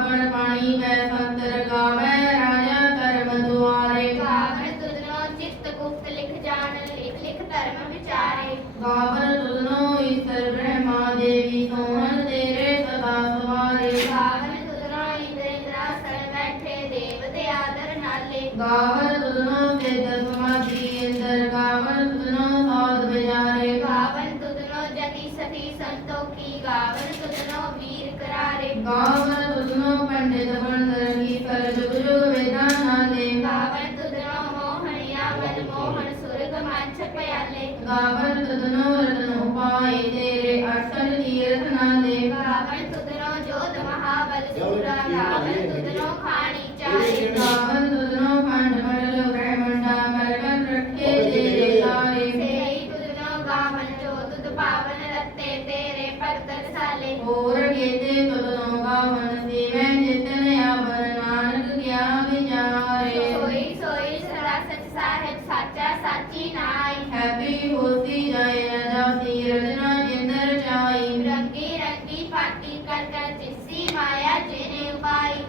पण पाणी वै ಅದನ್ನು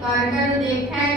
कर कर देखै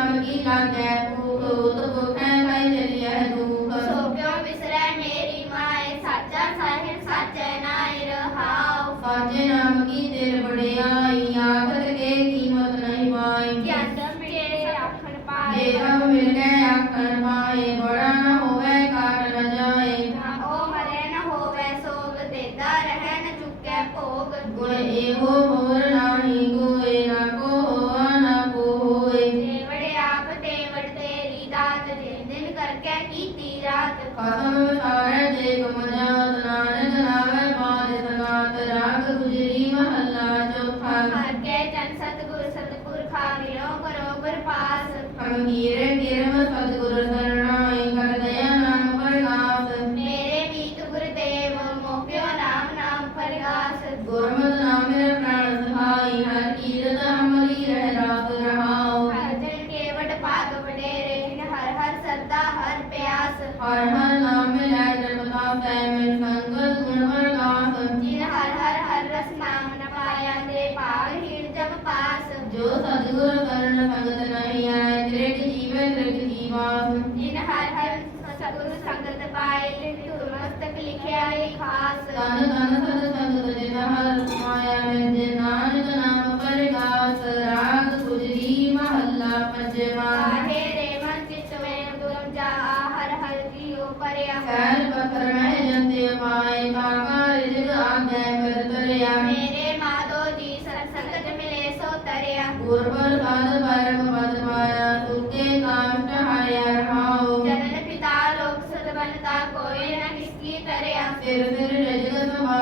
நாம் கீழ் அந்த ஒத்து போட்ட ਸਤਗੁਰ ਸੰਗਤ ਪਾਏ ਲਿਖ ਤੁਰ ਮਸਤਕ ਲਿਖਿਆ ਏ ਖਾਸ। ਤਨ ਤਨ ਤਨ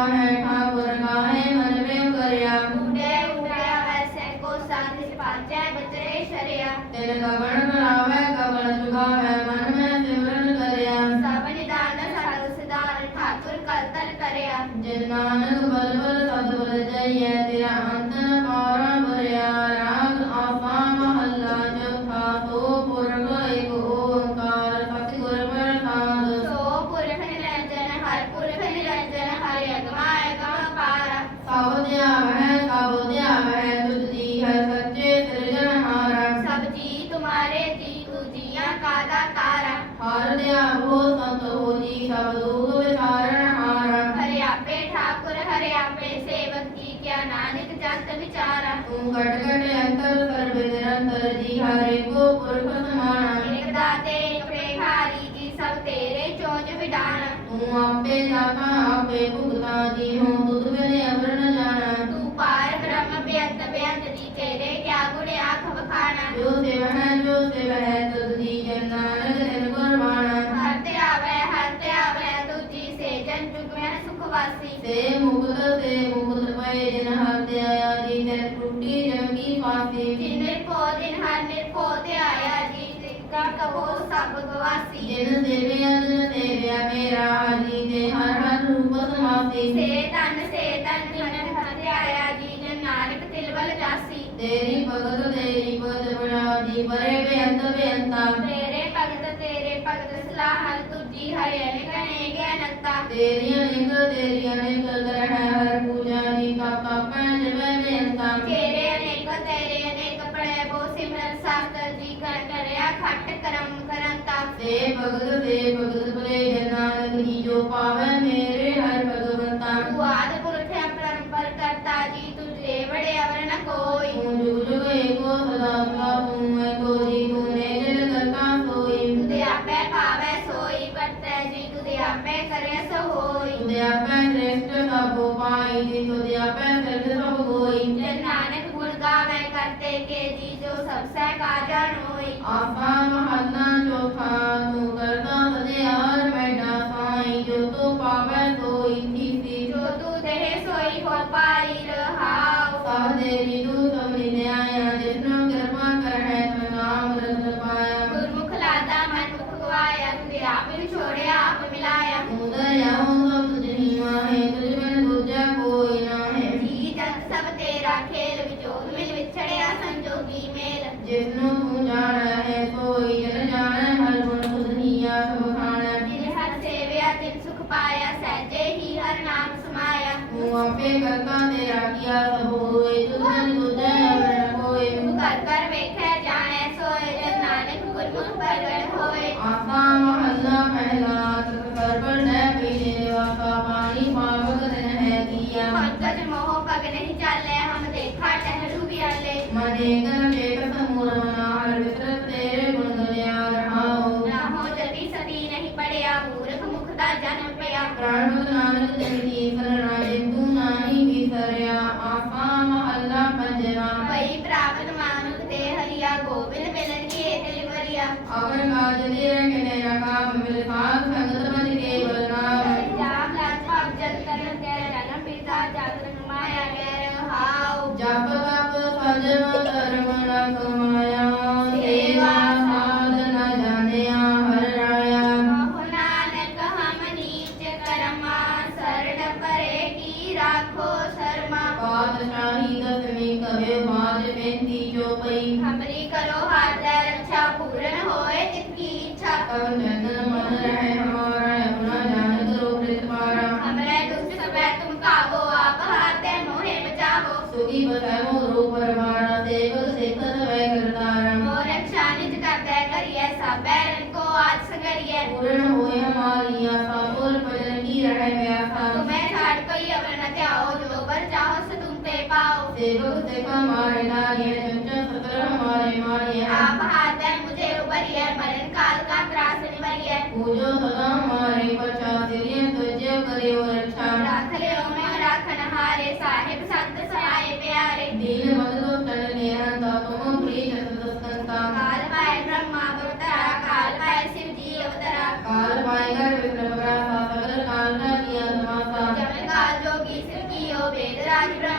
प्राण है ठाकुर का है मन में करया उदय उदय वैसे को साथ पाचे बचरे शरिया तेरे कबण बनावे कबण चुकावे मन में सिमरन करया सब निदान साधु सिदार ठाकुर कल तल करया जिन नानक बल बल सदबल जइए तेरा ਮਾਰੇ ਦੀ ਤੁਜੀਆਂ ਕਾਦਾ ਤਾਰਾ? ਹਰਿਆ ਹੋ ਸੰਤ ਹੋ ਜੀ ਸਭ ਦੁਖ ਵਿਸਾਰਣ ਹਾਰਾ ਹਰਿਆਪੇ ਠਾਕੁਰ ਹਰਿਆਪੇ ਸੇਵਕ ਕੀ ਕਿਆ ਨਾਨਕ ਜਗਤ ਵਿਚਾਰਾ? ਤੂੰ ਘਟ ਘਟ ਅੰਤਰ ਸਰਬ ਨਿਰੰਤਰ ਜੀ ਹਰੇ ਕੋ ਪੁਰਖ ਸਮਾਣਾ। ਇਕ ਦਾਤੇ ਇਕ ਪ੍ਰੇਹਾਰੀ ਜੀ ਸਭ ਤੇਰੇ ਚੋਜ ਵਿਡਾਣਾ। ਤੂੰ ਆਪੇ ਦਾਤਾ ਆਪੇ ਭੁਗਤਾ ਜੀ ਹੋ ਵਾਸੀ ਤੇ ਮੁਕਤ ਤੇ ਮੁਕਤ ਪਏ ਜਿਨ ਹੱਤੇ ਆਇਆ ਜੀ ਤੇ ਟੁੱਟੀ ਜੰਮੀ ਫਾਸੀ ਜਿਨ ਨਿਰਭਉ ਜਿਨ ਹਰ ਨਿਰਭਉ ਤੇ ਆਇਆ ਜੀ ਤਿਸਕਾ ਕਹੋ ਸਭ ਗਵਾਸੀ। ਜਿਨ ਦੇਵੇ ਅਨ ਦੇਵਿਆ ਮੇਰਾ ਜੀ ਤੇ ਹਰ ਹਰ ਰੂਪ ਸਮਾਸੀ ਸੇ ਤਨ ਸੇ ਤਨ ਜਿਨ ਹੱਤੇ ਆਇਆ ਜੀ ਜਿਨ ਨਾਨਕ ਤਿਲਵਲ ਜਾਸੀ। ਤੇਰੀ ਭਗਤ ਤੇਰੀ ਪਦ ਬਣਾ ਜੀ ਪਰੇ ਬੇਅੰਤ ਬੇਅੰਤਾ। ਹਰ ਤੁਜੀ ਹਰਿ ਅਨੇਕ ਅਨੇਕ ਅਨੰਤਾ। ਤੇਰੀ ਅਨੇਕ ਤੇਰੀ ਅਨੇਕ ਕਰਹਿ ਹਰ ਪੂਜਾ ਦੀ ਕਾ ਪਾਪਨ ਜਪੈ ਬੇਨਤਾ। ਤੇਰੇ ਅਨੇਕ ਤੇਰੇ ਅਨੇਕ ਪੜੈ ਬੋ ਸਿਮਰਨ ਸਾਸਤਰ ਜੀ ਕਰ ਕਰਿਆ ਖਟ ਕਰਮ ਕਰੰਤਾ ਸੇ ਭਗਤ ਸੇ ਭਗਤ ਭਲੇ ਜਨਾਂ ਦੀ ਜੋ ਪਾਵੈ आफा महल्ला चौथा तू करता सजे और बैठा साई जो तू पावे कोई थी जो तू तह सोई हो पाई रहा सहदेवी तू बैरन को आज संगरिया पूर्ण होए मारिया सा बोल बदन की रह गया सा तो मैं झाड़ को ही अवर न त्याओ जो पर चाहो से तुम ते पाओ देवो देखा मारे नारिया जंजन सतर मारे मारिया आप हाथ है मुझे ऊपर है मरण काल का त्रास निवरिया पूजो सदा मारे बचा दिलियन तुझे करे और अच्छा। राख ले ओ मैं राखन हारे साहिब संत सहाय मायकर विक्रमरा सा सगल कांता किया समासा जमन काल जो गीस कियो वेदराज ब्रह्म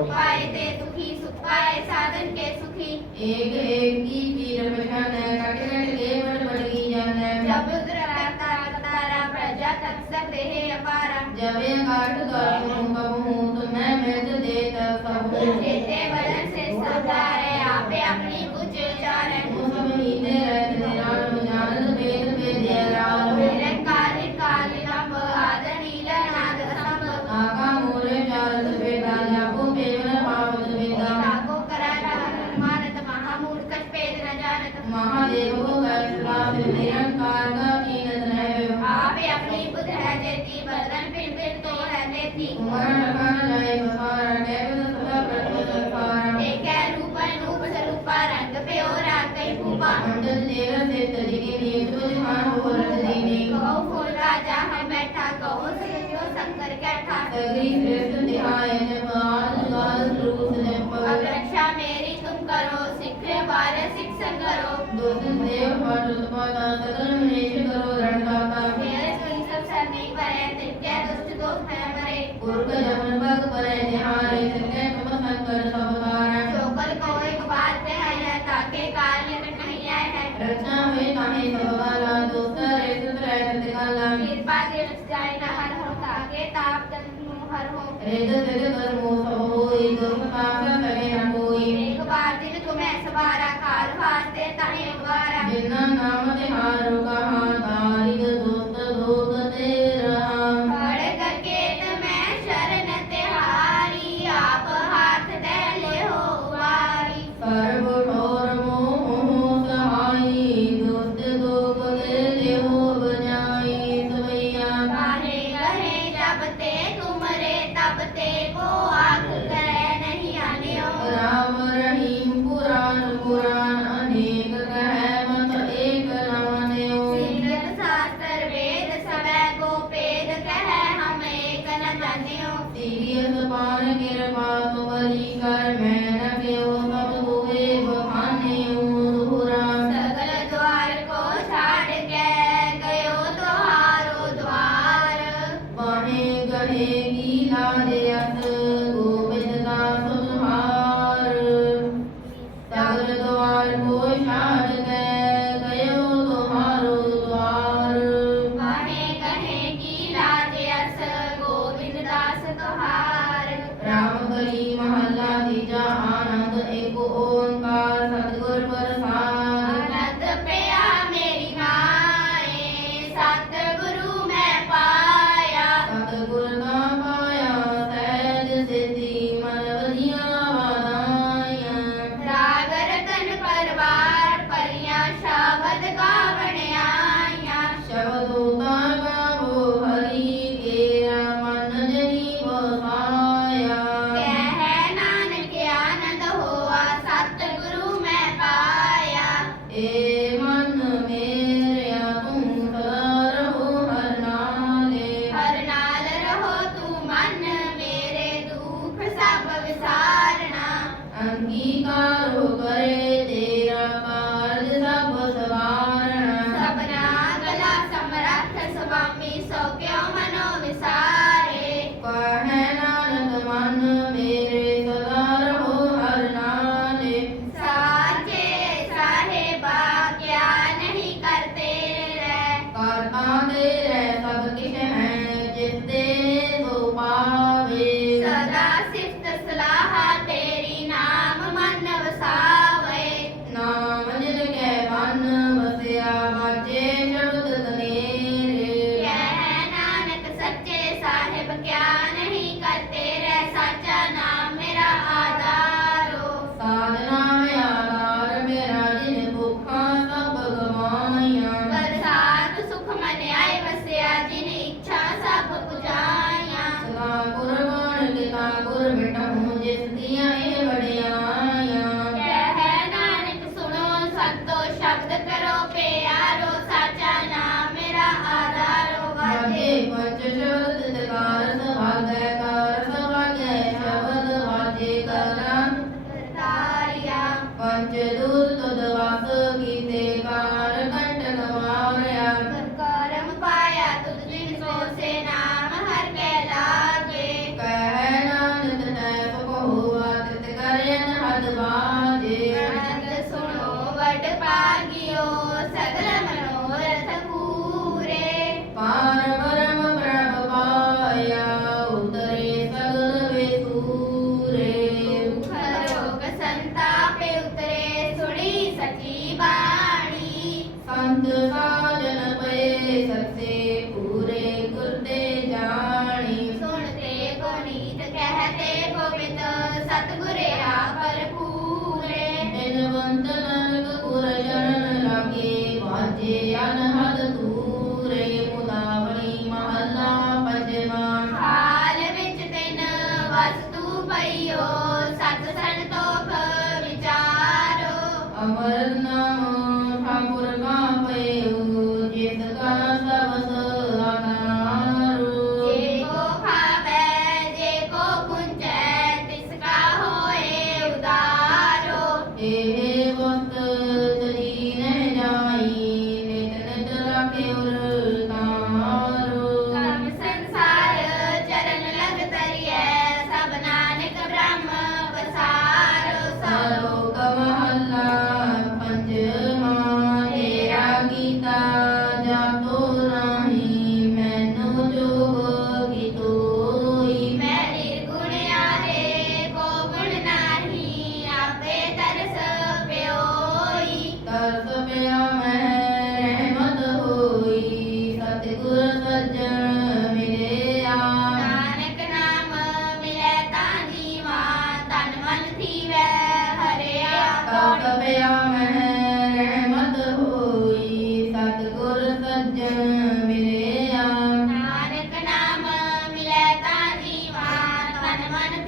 दुखाए ते दुखी सुख पाए साधन के सुखी। एक एक की तीर बचन कटकट केवल बलगी जन जब करता करता प्रजा तक सक देह अपारा। जब काट गातु बहू राजा है बैठा कहो से जो संकर बैठा तुम्हें सवारा काल फास्ते ताहे उबारा जिन्ना नाम तिहारो कहा ઠાકોર બેટા હું જે સતિયા એ વડે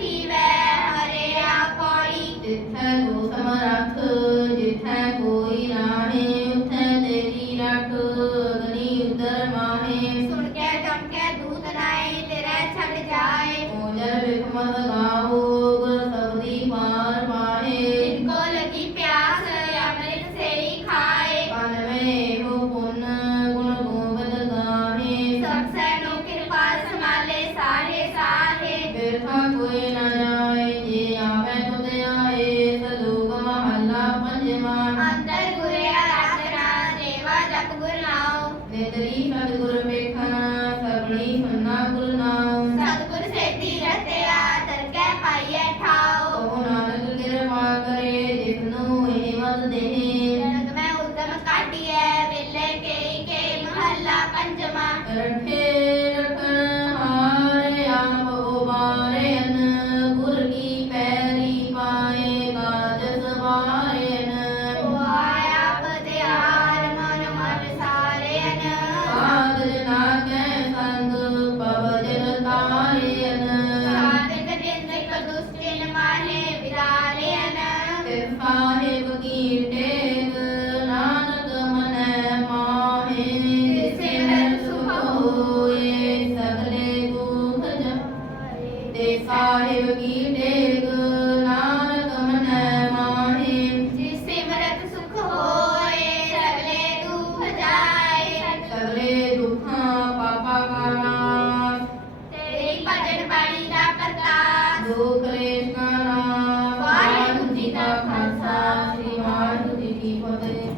ਤਨ ਮਨ ਥੀਵੈ ਹਰਿਆ ਕੌੜੀ ਜਿੱਥੈ ਕੋ ਸਮਰੱਥ